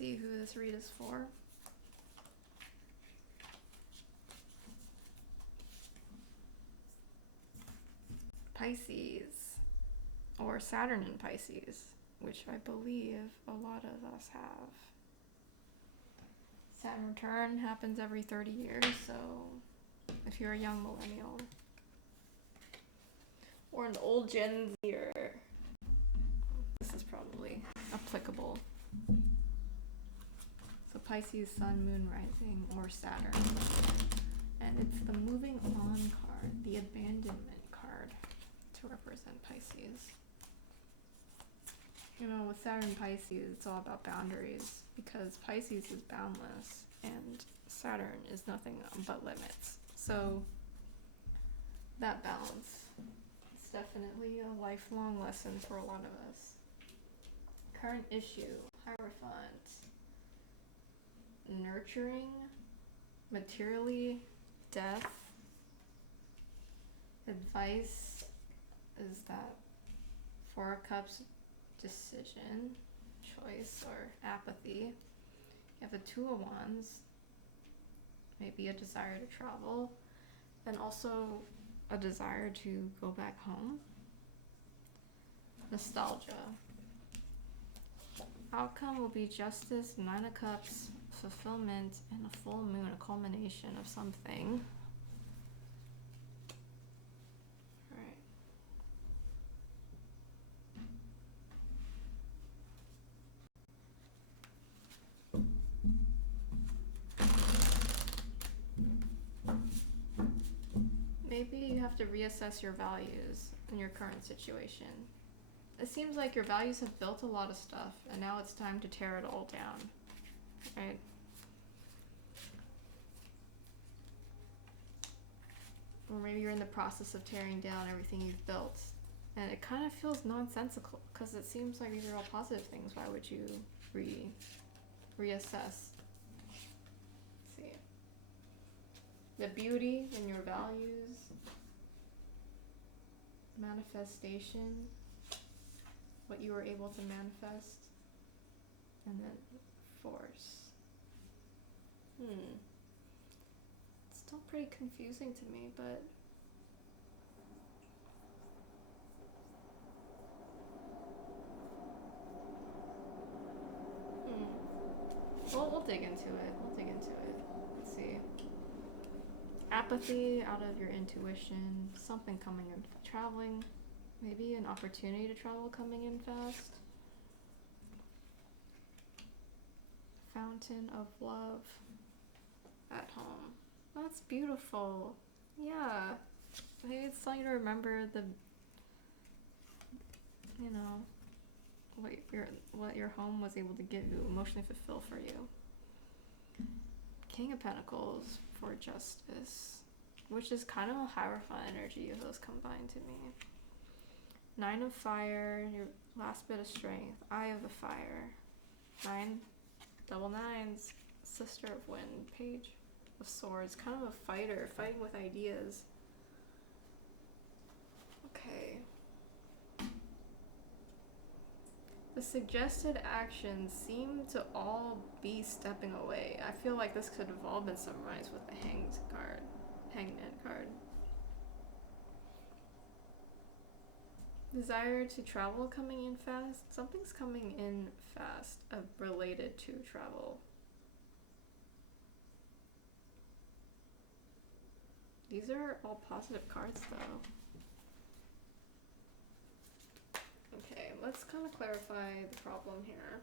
see who this read is for. Pisces, or Saturn in Pisces, which I believe a lot of us have. Saturn return happens every 30 years, so if you're a young millennial or an old Gen Zer, this is probably applicable. So Pisces, Sun, Moon, Rising, or Saturn. And it's the moving on card, the abandonment card, to represent Pisces. You know, with Saturn Pisces, it's all about boundaries, because Pisces is boundless and Saturn is nothing but limits. So that balance is definitely a lifelong lesson for a lot of us. Current issue, Hierophant. Nurturing, materially, death. Advice is that Four of Cups, decision, choice, or apathy. You have the Two of Wands, maybe a desire to travel, and also a desire to go back home. Nostalgia. Outcome will be justice, Nine of Cups, fulfillment, and a full moon, a culmination of something. Maybe you have to reassess your values in your current situation. It seems like your values have built a lot of stuff, and now it's time to tear it all down, right? Or maybe you're in the process of tearing down everything you've built, and it kind of feels nonsensical, because it seems like these are all positive things. Why would you reassess? Let's see. The beauty in your values, manifestation, what you were able to manifest, and then force. It's still pretty confusing to me, but we'll dig into it. Let's see. Apathy, out of your intuition, something coming in, traveling, maybe an opportunity to travel coming in fast. Fountain of love at home. That's beautiful. Yeah. Maybe it's something to remember what your home was able to give you, emotionally fulfill for you. King of Pentacles for justice, which is kind of a Hierophant energy of those combined to me. Nine of Fire, your last bit of strength. Eye of the Fire. 9, double nines. Sister of Wind, Page of Swords. Kind of a fighter, fighting with ideas. Okay. The suggested actions seem to all be stepping away. I feel like this could have all been summarized with the Hangman card. Desire to travel coming in fast. Something's coming in fast related to travel. These are all positive cards though. Okay, let's kind of clarify the problem here.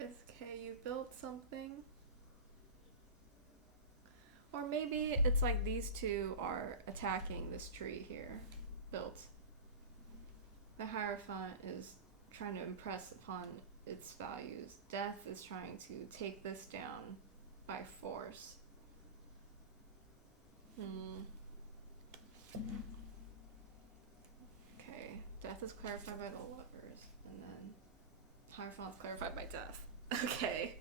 Okay, you built something. Or maybe it's like these two are attacking this tree here, built. The Hierophant is trying to impress upon its values. Death is trying to take this down by force. Okay, death is clarified by the Lovers, and then Hierophant's clarified by death. Okay.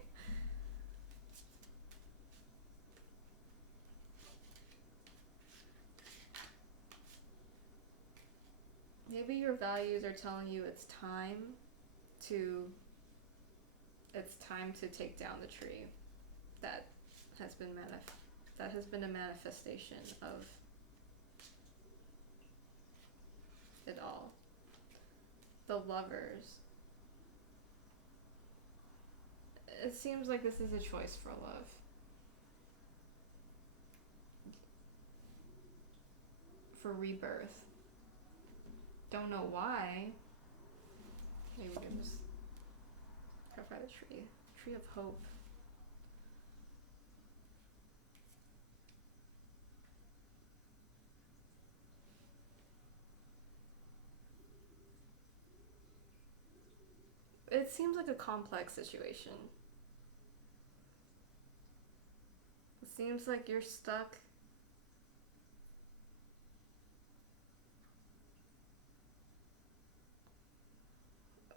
Maybe your values are telling you it's time to take down the tree that has been a manifestation of it all. The Lovers. It seems like this is a choice for love. For rebirth. Don't know why. Maybe we can just clarify the tree. Tree of hope. It seems like a complex situation. It seems like you're stuck.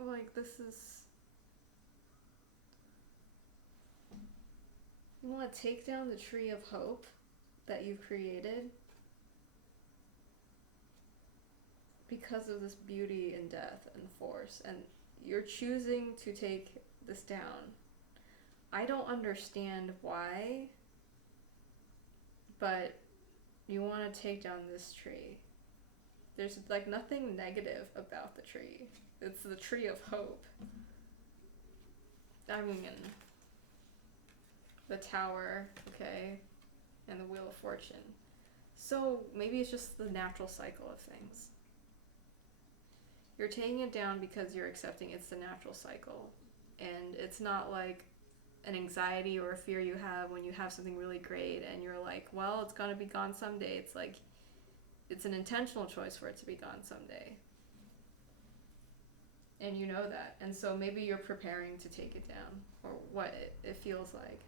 Like this is... You want to take down the tree of hope that you've created because of this beauty and death and force, and you're choosing to take this down. I don't understand why, but you want to take down this tree. There's like nothing negative about the tree. It's the tree of hope. I mean, the tower, okay, and the wheel of fortune. So maybe it's just the natural cycle of things. You're taking it down because you're accepting it's the natural cycle. And it's not like an anxiety or a fear you have when you have something really great and you're like, well, it's gonna be gone someday. It's like, it's an intentional choice for it to be gone someday. And you know that. And so maybe you're preparing to take it down, or what it feels like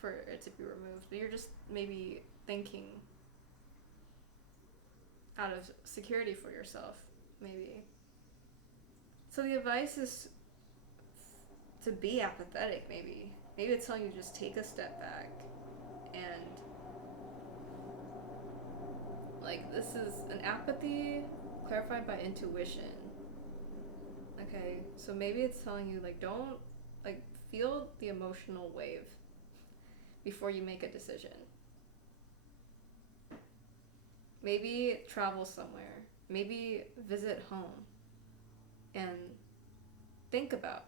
for it to be removed. But you're just maybe thinking out of security for yourself, maybe. So the advice is to be apathetic, maybe. Maybe it's telling you to just take a step back and like this is an apathy clarified by intuition. Okay, so maybe it's telling you like don't like feel the emotional wave before you make a decision. Maybe travel somewhere. Maybe visit home and think about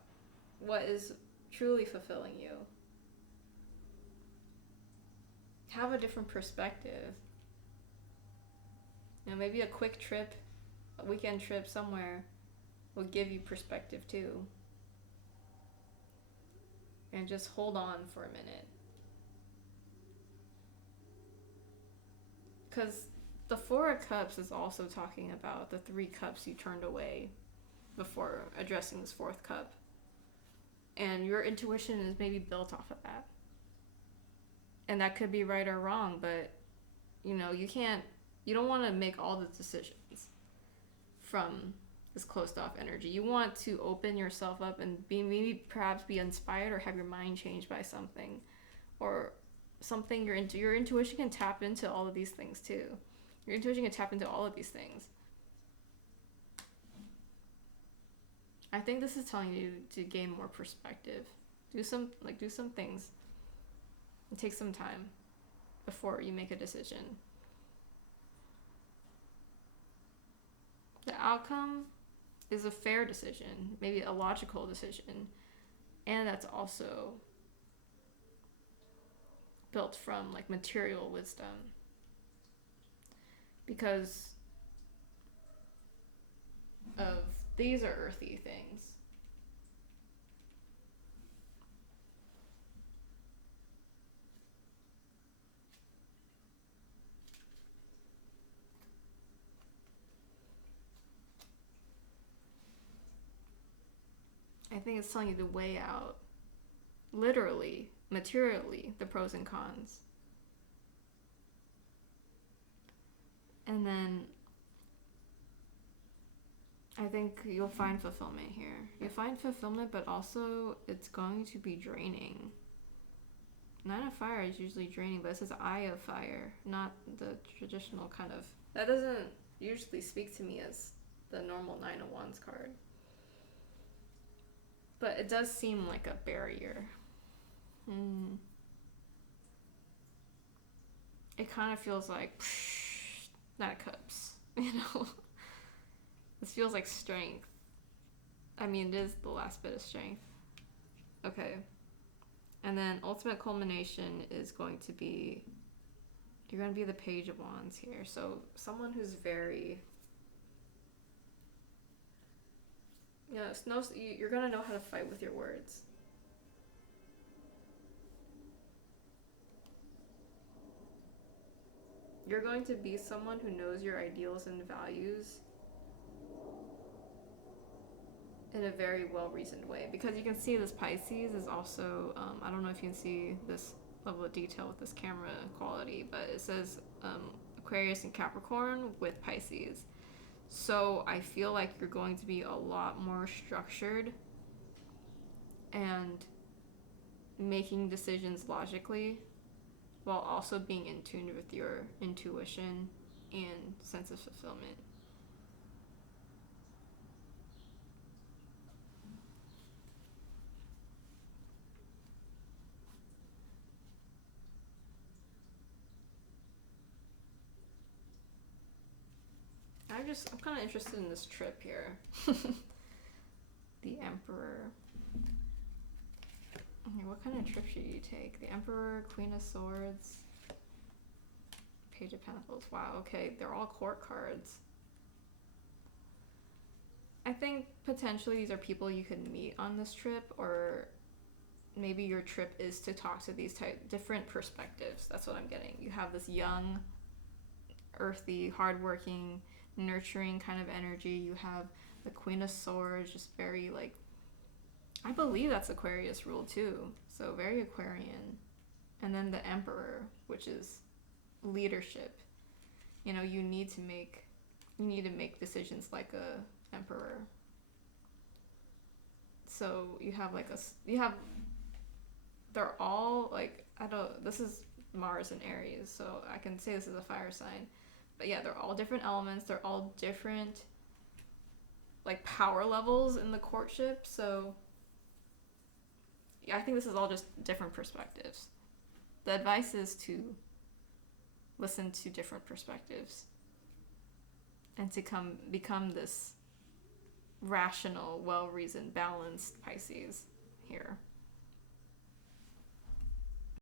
what is truly fulfilling you. Have a different perspective. You know, maybe a quick trip, a weekend trip somewhere will give you perspective too. And just hold on for a minute. Because the Four of Cups is also talking about the 3 cups you turned away before addressing this 4th cup. And your intuition is maybe built off of that. And that could be right or wrong, but you know, you don't want to make all the decisions from this closed off energy. You want to open yourself up and perhaps be inspired or have your mind changed by something, or something your intuition can tap into all of these things too. Your intuition can tap into all of these things. I think this is telling you to gain more perspective. Do some things and take some time before you make a decision. The outcome is a fair decision, maybe a logical decision, and that's also built from like material wisdom, because of these are earthy things. I think it's telling you to weigh out, literally, materially, the pros and cons. And then I think you'll find fulfillment here. You'll find fulfillment, but also it's going to be draining. 9 of Fire is usually draining, but it says Eye of Fire, not the traditional kind of... That doesn't usually speak to me as the normal Nine of Wands card. But it does seem like a barrier. It kind of feels like Knight of Cups, you know? This feels like strength. I mean, it is the last bit of strength. Okay. And then ultimate culmination is going to be, you're going to be the Page of Wands here. So someone who's very, you're going to know how to fight with your words. You're going to be someone who knows your ideals and values in a very well-reasoned way. Because you can see this Pisces is also, I don't know if you can see this level of detail with this camera quality, but it says Aquarius and Capricorn with Pisces. So I feel like you're going to be a lot more structured and making decisions logically, while also being in tune with your intuition and sense of fulfillment. I'm kind of interested in this trip here. The Emperor. Okay, what kind of trip should you take? The Emperor, Queen of Swords, Page of Pentacles. Wow, okay, they're all court cards. I think potentially these are people you could meet on this trip, or maybe your trip is to talk to these different perspectives. That's what I'm getting. You have this young, earthy, hardworking, nurturing kind of energy. You have the Queen of Swords, just very like, I believe that's Aquarius rule too, so very Aquarian. And then the Emperor, which is leadership. You know, you need to make decisions like a emperor. So they're all like, this is Mars and Aries, so I can say this is a fire sign. But yeah, they're all different elements. They're all different, like, power levels in the courtship. So yeah, I think this is all just different perspectives. The advice is to listen to different perspectives and to become this rational, well-reasoned, balanced Pisces here.